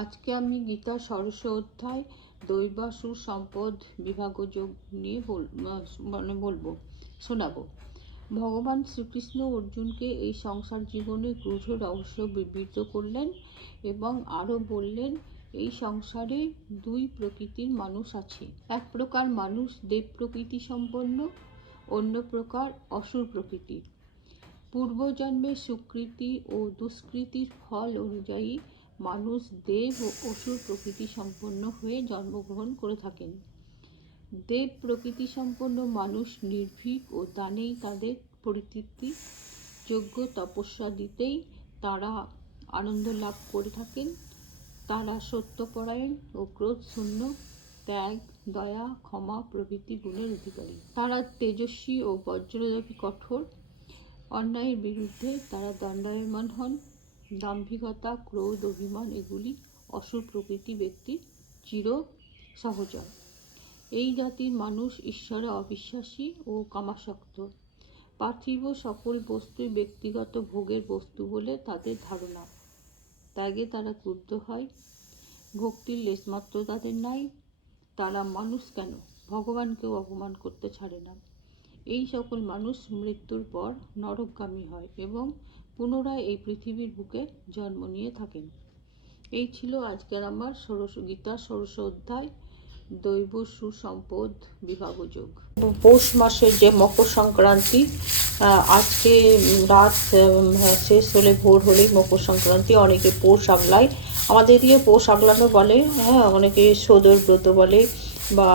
আজকে আমি গীতা ষোড়শ অধ্যায় দৈবাসুর সম্পদ বিভাগযোগ নিয়ে বলবো শোনাবো। ভগবান শ্রীকৃষ্ণ অর্জুনকে এই সংসার জীবনে গূঢ় রহস্য বিবৃত করলেন এবং আরও বললেন, এই সংসারে দুই প্রকৃতির মানুষ আছে। এক প্রকার মানুষ দেব প্রকৃতি সম্পন্ন, অন্য প্রকার অসুর প্রকৃতির। পূর্বজন্মের সুকৃতি ও দুষ্কৃতির ফল অনুযায়ী মানুষ দেব ও অসুর প্রকৃতি সম্পন্ন হয়ে জন্মগ্রহণ করে থাকেন। দেব প্রকৃতি সম্পন্ন মানুষ নির্ভীক ও দানেই তাদের পরিতৃপ্তি, যোগ্য তপস্যা দিতেই তারা আনন্দ লাভ করে থাকেন। তারা সত্যপরায়ণ ও ক্রোধ শূন্য, ত্যাগ, দয়া, ক্ষমা প্রভৃতি গুণের অধিকারী। তারা তেজস্বী ও বজ্রদাপী কঠোর। অন্যায়ের বিরুদ্ধে তারা দণ্ডায়মান হন। দাম্ভিকতা, ক্রোধ, অভিমান এগুলি অসুর প্রকৃতি ব্যক্তির চির সহচর। এই জাতির মানুষ ঈশ্বরে অবিশ্বাসী ও কামাসক্ত। পার্থিব সকল বস্তুই ব্যক্তিগত ভোগের বস্তু বলে তাদের ধারণা। ত্যাগে তারা ক্রুদ্ধ হয়। ভক্তির লেশমাত্র তাদের নাই। তারা মানুষ কেন, ভগবানকেও অপমান করতে ছাড়ে না। এই সকল মানুষ মৃত্যুর পর নরকগামী হয় এবং পুনরায় এই পৃথিবীর বুকে জন্ম নিয়ে থাকেন। এই ছিল আজকের আমার গীতা ষোড়শ অধ্যায় দৈব সুসম্পদ বিভাগযোগ। পৌষ মাসের যে মকর সংক্রান্তি, আজকে রাত শেষ হলে ভোর হলেই মকর সংক্রান্তি। অনেকে পৌষ আগলায়, আমাদের দিকে পৌষ আগলানো বলে, অনেকে সদর ব্রত বলে বা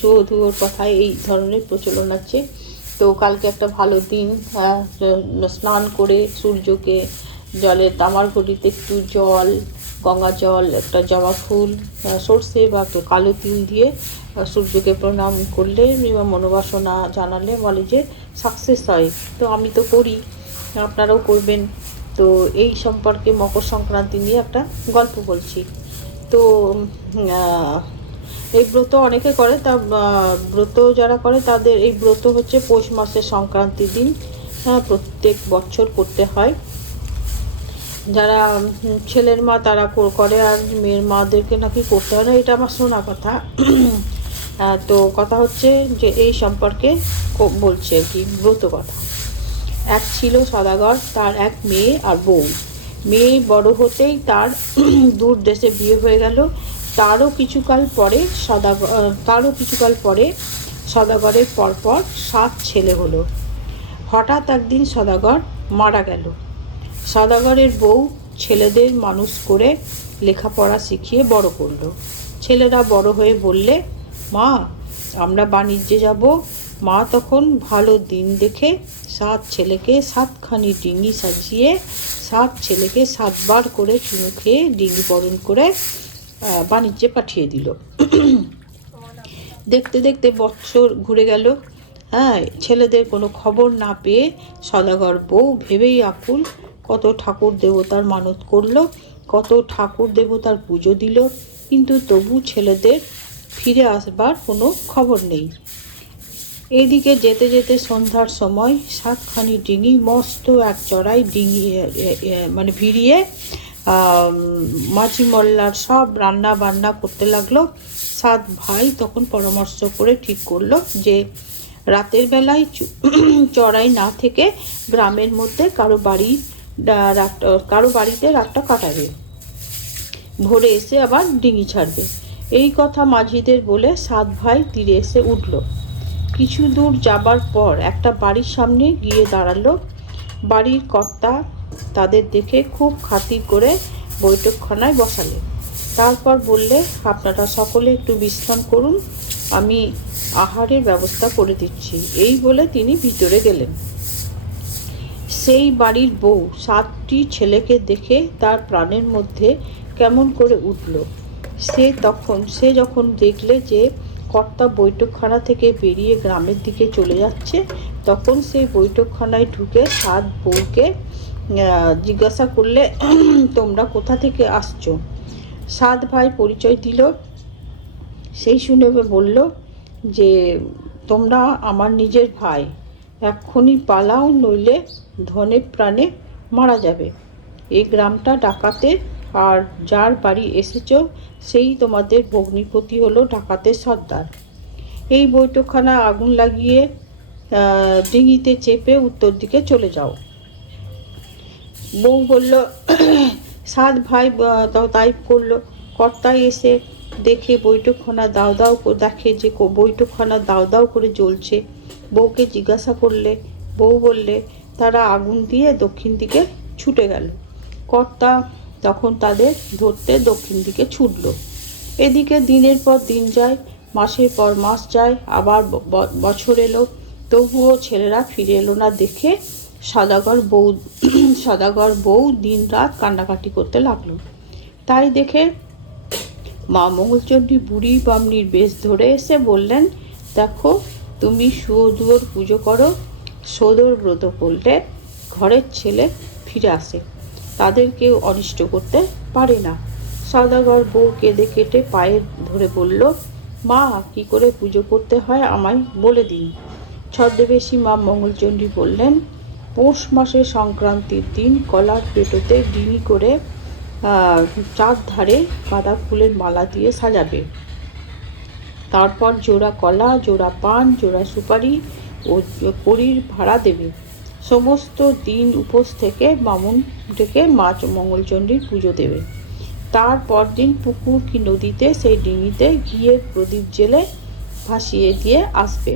সধুর কথায় এই ধরনের প্রচলন আছে। তো কালকে একটা ভালো দিন, স্নান করে সূর্যকে জলে তামার ঘটিতে একটু জল, গঙ্গা জল, একটা জবা ফুল, সর্ষে বা একটু কালো তিল দিয়ে সূর্যকে প্রণাম করলে বা মনোবাসনা জানালে বলে যে সাকসেস হয়। তো আমি তো করি, আপনারাও করবেন। তো এই সম্পর্কে মকর সংক্রান্তি নিয়ে একটা গল্প বলছি। তো এই ব্রত অনেকে করে, তা ব্রত যারা করে তাদের এই ব্রত হচ্ছে পৌষ মাসের সংক্রান্তির দিন, প্রত্যেক বছর করতে হয়। যারা ছেলের মা তারা করে, আর মেয়ের মাদেরকে নাকি করতে হয় না, এটা আমার শোনা কথা। তো কথা হচ্ছে যে এই সম্পর্কে বলছে আর কি ব্রত কথা। এক ছিল সদাগর, তার এক মেয়ে আর বউ। মেয়ে বড় হতেই তার দূর দেশে বিয়ে হয়ে গেল। তারও কিছুকাল পরে সদাগরের পরপর 7 ছেলে হলো। হঠাৎ একদিন সদাগর মারা গেল। সদাগরের বউ ছেলেদের মানুষ করে লেখাপড়া শিখিয়ে বড় করলো। ছেলেরা বড় হয়ে বললে, মা আমরা বাণিজ্যে যাব। মা তখন ভালো দিন দেখে 7 ছেলেকে 7খানি ডিঙি সাজিয়ে 7 ছেলেকে 7 বার করে চুমু খেয়ে ডিঙি বরণ করে বাণিজ্যে পাঠিয়ে দিল। দেখতে দেখতে বৎসর ঘুরে গেল। ছেলেদের কোনো খবর না পেয়ে সদাগর বউ ভেবেই আকুল। কত ঠাকুর দেবতার মানত করলো, কত ঠাকুর দেবতার পুজো দিল, কিন্তু তবু ছেলেদের ফিরে আসবার কোনো খবর নেই। এদিকে যেতে যেতে সন্ধ্যার সময় 7খানি ডিঙি মস্ত এক চড়াই ভিড়িয়ে মাঝি মল্লার সব রান্না বান্না করতে লাগলো। 7 ভাই তখন পরামর্শ করে ঠিক করলো যে রাতের বেলায় চড়াই না থেকে গ্রামের মধ্যে কারো বাড়িতে রাতটা কাটাবে, ভোরে এসে আবার ডিঙি ছাড়বে। এই কথা মাঝিদের বলে 7 ভাই তীরে এসে উঠল। কিছু দূর যাবার পর একটা বাড়ির সামনে গিয়ে দাঁড়ালো। বাড়ির কর্তা তাদের দেখে খুব খাতির করে বৈঠকখানায় বসালেন। তারপর বললে, আপনারা সকলে একটু বিশ্রাম করুন, আমি আহারের ব্যবস্থা করে দিচ্ছি। এই বলে তিনি ভিতরে গেলেন। সেই বাড়ির বউ 7টি ছেলেকে দেখে তার প্রাণের মধ্যে কেমন করে উঠল। সে যখন দেখলে যে কর্তা বৈঠকখানা থেকে বেরিয়ে গ্রামের দিকে চলে যাচ্ছে, তখন সেই বৈঠকখানায় ঢুকে 7 বউকে জিজ্ঞাসা করলে, তোমরা কোথা থেকে আসছো? 7 ভাই পরিচয় দিল। সেই শুনে বলল যে তোমরা আমার নিজের ভাই, এক্ষুনি পালাও, নইলে ধনে প্রাণে মারা যাবে। এই গ্রামটা ডাকাতের আর যার বাড়ি এসেছ সেই তোমাদের ভগ্নিপতি হলো ডাকাতের সর্দার। এই বৈঠকখানা আগুন লাগিয়ে ডিঙিতে চেপে উত্তর দিকে চলে যাও। বউ বলল, 7 ভাই তাই করলো। কর্তাই এসে দেখে বৈঠকখানা দাও দাও দেখে যে বৈঠকখানা দাও দাও করে জ্বলছে। বউকে জিজ্ঞাসা করলে, বউ বললে তারা আগুন দিয়ে দক্ষিণ দিকে ছুটে গেল। কর্তা তখন তাদের ধরতে দক্ষিণ দিকে ছুটল। এদিকে দিনের পর দিন যায়, মাসের পর মাস যায়, আবার বছর এলো, তবুও ছেলেরা ফিরে এলো না দেখে সদাগর বউ দিন রাত কান্নাকাটি করতে লাগলো। তাই দেখে মা মঙ্গলচণ্ডী বুড়ি বামনির বেশ ধরে এসে বললেন, দেখো তুমি সুয়োদুয়োর পুজো করো, সদর ব্রত করলে ঘরের ছেলে ফিরে আসে, তাদের কেউ অনিষ্ট করতে পারে না। সদাগর বউ কেঁদে কেটে পায়ে ধরে বলল, মা কি করে পুজো করতে হয় আমায় বলে দিন। ছদ্মবেশী মা মঙ্গলচণ্ডী বললেন, পৌষ মাসের সংক্রান্তির দিন কলার পেটোতে ডিঙি করে 4 ধারে গাঁদা ফুলের মালা দিয়ে সাজাবে। তারপর জোড়া কলা, জোড়া পান, জোড়া সুপারি ও কড়ির ভাড়া দেবে। সমস্ত দিন উপোস থেকে বামুন ডেকে মা মঙ্গলচণ্ডীর পুজো দেবে। তারপর দিন পুকুর কি নদীতে সেই ডিঙিতে ঘিয়ের প্রদীপ জেলে ভাসিয়ে দিয়ে আসবে।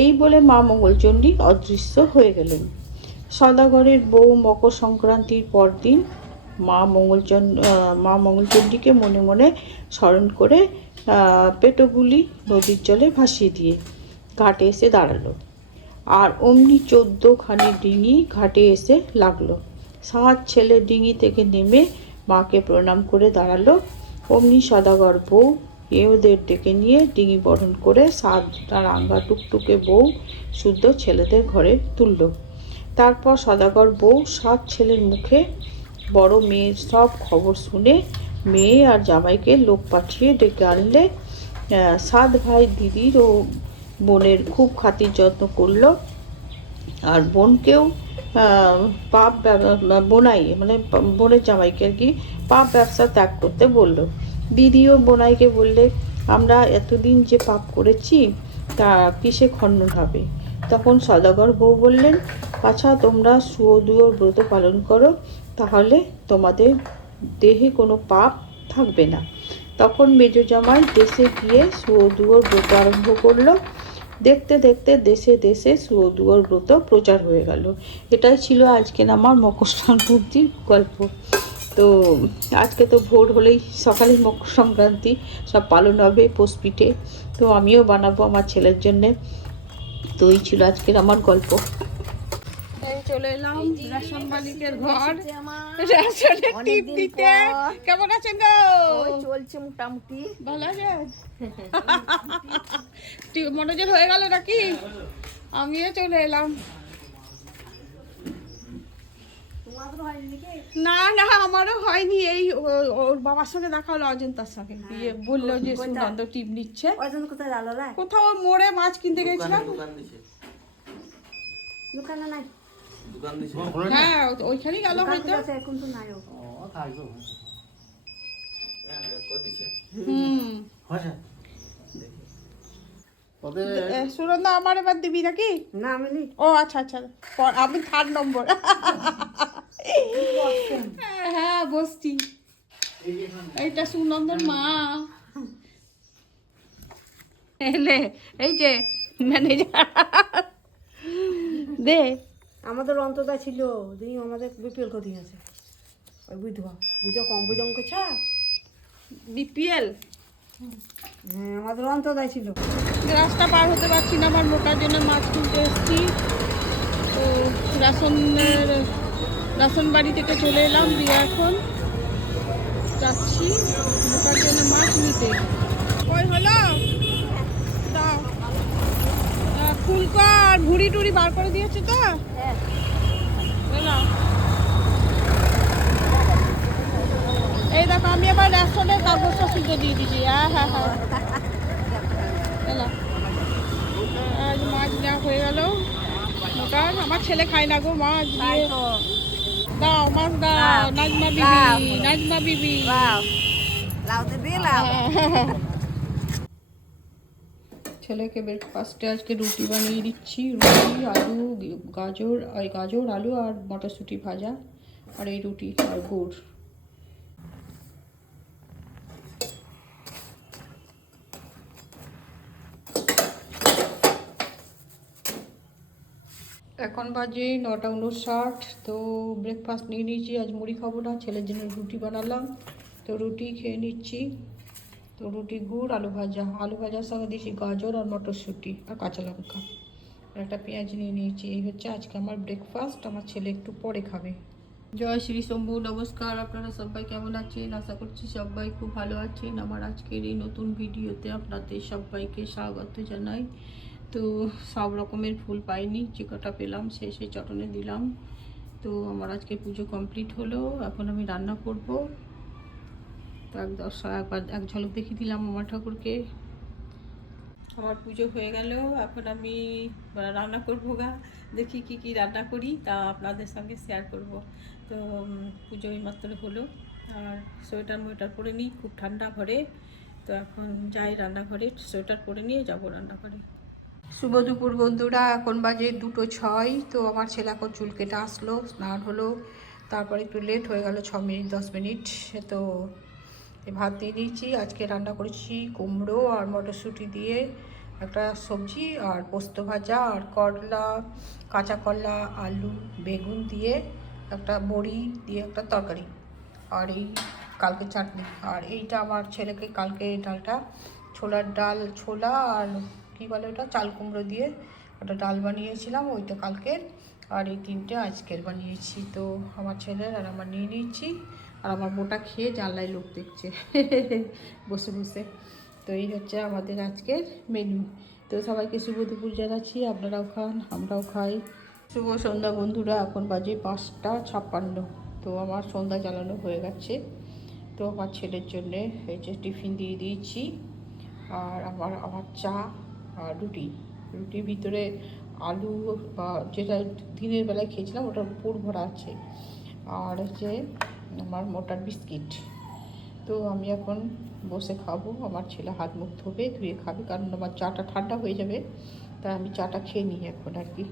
এই বলে মা মঙ্গলচণ্ডী অদৃশ্য হয়ে গেলেন। সদাগরের বউ মকর সংক্রান্তির পরদিন মা মঙ্গলচণ্ডীকে মনে মনে স্মরণ করে পেটোগুলি নদীর জলে ভাসিয়ে দিয়ে ঘাটে এসে দাঁড়ালো। আর অমনি 14খানি ডিঙি ঘাটে এসে লাগলো। 7 ছেলে ডিঙি থেকে নেমে মাকে প্রণাম করে দাঁড়ালো। অমনি সদাগর বউ ওদের ডেকে নিয়ে ডিঙি বরণ করে 7 রাঙা টুকটুকে বউ শুদ্ধ ছেলেদের ঘরে তুলল। তারপর সদাগর বউ 7 ছেলের মুখে বড় মেয়ের সব খবর শুনে মেয়ে আর জামাইকে লোক পাঠিয়ে ডেকে আনলে। 7 ভাই দিদির ও বোনের খুব খাতির যত্ন করলো। আর বোনকেও বোনাই মানে বোনের জামাইকে আর কি পাপ ব্যবসা ত্যাগ করতে বলল। দিদিও বোনাইকে বললে, আমরা এতদিন যে পাপ করেছি তা কিসে খণ্ডন হবে। তখন সদাগর বউ বললেন, আচ্ছা তোমরা সুয়োদুয়োর ব্রত পালন করো, তাহলে তোমাদের দেহে কোনো পাপ থাকবে না। তখন মেজ জামাই দেশে গিয়ে সুয়োদুয়োর ব্রত আরম্ভ করলো। দেখতে দেখতে দেশে দেশে সুয়োদুয়োর ব্রত প্রচার হয়ে গেল। এটাই ছিল আজকের আমার মকর সংক্রান্তির গল্প। তো আজকে তো ভোর হলেই সকালে মকর সংক্রান্তি সব পালন হবে পোষপিঠে, তো আমিও বানাবো আমার ছেলের জন্যে। তো এই ছিল আজকের আমার গল্প। চলে এলাম রেশন মালিকের ঘর, রেশনের টিপ দিতে। কেমন আছেন গো? চলছে মোটামুটি ভালো আছেন? মনোযোগ হয়ে গেল নাকি? আমিও চলে এলাম। না না আমারও হয়নি। এই ওর বাবার সঙ্গে দেখা হলো, অজন্তার সঙ্গে গিয়ে বললো যে সুনন্দ টিপ নিচ্ছে। কোথাও মোড়ে মাছ কিনতে গেছিলাম। দোকানে নাই, হ্যাঁ ওইখানেই গেল হয়তো। এখন তো নাই। সুনন্দা আমার এবার দিবি নাকি? না আমি নি। ও আচ্ছা আচ্ছা, আমি 3 নম্বর। হ্যাঁ বসছি। এইটা সুনন্দর মা এলে, এই যে ম্যানেজার দে। আমাদের অন্তদা ছিল, দিন আমাদের বিপিএল করে দিয়েছে। ওই বুঝবা কম বুঝাম কেছা বিপিএল। হ্যাঁ আমাদের অন্তদায় ছিল। রাস্তা পার হতে পারছি না, আমার মোটার জন্য মাছ কিনতে এসেছি। তো রাশন বাড়ি থেকে চলে এলাম, দিয়ে এখন যাচ্ছি মোটার জন্য মাছ নিতে। কই হলো দাও। ফুলকো আর ভুড়ি টুড়ি বার করে দিয়েছে তো? হ্যাঁ এই দেখো আমি এবার রেশনের কাগজটা শুধু দিয়ে দিচ্ছি। হ্যাঁ হ্যাঁ হ্যাঁ আজ মাছ নেওয়া হয়ে গেল মোটার। আমার ছেলে খায় না গো মাছ, দাও মাছ দাও। নাজমা লাও। বিবি, নাজমা বিবি। লাও লাও দিদি লাও। ছেলেকে ব্রেকফাস্টে আজকে রুটি বানিয়ে দিচ্ছি, রুটি আলু গাজর আলু আর মটরশুঁটি ভাজা, আর এই রুটি আর গুড়। এখন বাজে 9:59। তো ব্রেকফাস্ট নিয়ে নিয়েছি, আজ মুড়ি খাবো না, ছেলের জন্য রুটি বানালাম, তো রুটি খেয়ে নিচ্ছি। তো রুটি গুড় আলু ভাজার সঙ্গে দিয়েছি গাজর আর মটরশুঁটি আর কাঁচা লঙ্কা আর একটা পেঁয়াজ নিয়ে নিয়েছি। এই হচ্ছে আজকে আমার ব্রেকফাস্ট, আমার ছেলে একটু পরে খাবে। জয় শ্রী শম্ভু, নমস্কার। আপনারা সবাই কেমন আছেন? আশা করছি সবাই খুব ভালো আছেন। আমার আজকের এই নতুন ভিডিওতে আপনাদের সবাইকে স্বাগত জানাই। তো সব রকমের ফুল পাইনি, যে কটা পেলাম সেই চটনে দিলাম। তো আমার আজকে পুজো কমপ্লিট হলো, এখন আমি রান্না করব। তো একবার এক ঝলক দেখিয়ে দিলাম আমার ঠাকুরকে। আমার পুজো হয়ে গেল, এখন আমি রান্না করবো দেখি কি রান্না করি, তা আপনাদের সঙ্গে শেয়ার করব। তো পুজো মাত্র হলো, আর সোয়েটার পরে নিই, খুব ঠান্ডা ঘরে। তো এখন যাই রান্নাঘরে, সোয়েটার পরে নিয়ে যাবো রান্নাঘরে। শুভ দুপুর বন্ধুরা, এখন বাজে 2:06। তো আমার ছেলে এখন চুল কেটে আসলো, স্নান হলো, তারপর একটু লেট হয়ে গেল 6 মিনিট 10 মিনিট। তো ভাত দিয়ে দিয়েছি, আজকে রান্না করেছি কুমড়ো আর মটরশুঁটি দিয়ে একটা সবজি, আর পোস্ত ভাজা, আর করলা, কাঁচা করলা, আলু, বেগুন দিয়ে একটা বড়ি দিয়ে একটা তরকারি, আর এই কালকে চাটনি। আর এইটা আমার ছেলেকে কালকে ডালটা ছোলা আর কী বলে ওটা, চাল কুমড়ো দিয়ে একটা ডাল বানিয়েছিলাম, ওইটা কালকের। আর এই 3টে আজকের বানিয়েছি। তো আমার ছেলের আর আমার নিয়ে নিয়েছি, আর আমার মোটা খেয়ে জানলায় লোক দেখছে বসে বসে। তো এই হচ্ছে আমাদের আজকের মেনু। তো সবাইকে শুভ দুপুর জানাচ্ছি, আপনারাও খান, আমরাও খাই। শুভ সন্ধ্যা বন্ধুরা, এখন বাজে 5:56। তো আমার সন্ধ্যা জ্বালানো হয়ে গেছে। তো আমার ছেলের জন্যে এই যে টিফিন দিয়ে দিয়েছি, আর আমার চা আর রুটির ভিতরে আলু বা যেটা দিনের বেলায় খেয়েছিলাম ওটার পুর ভরা আছে, আর হচ্ছে আমার মটর বিস্কিট। তো আমি এখন বসে খাবো, আমার ছেলে হাত মুখ ধুয়ে খাবে, কারণ আমার চাটা ঠান্ডা হয়ে যাবে, তাই আমি চাটা খেয়ে নিই এখন আর কি।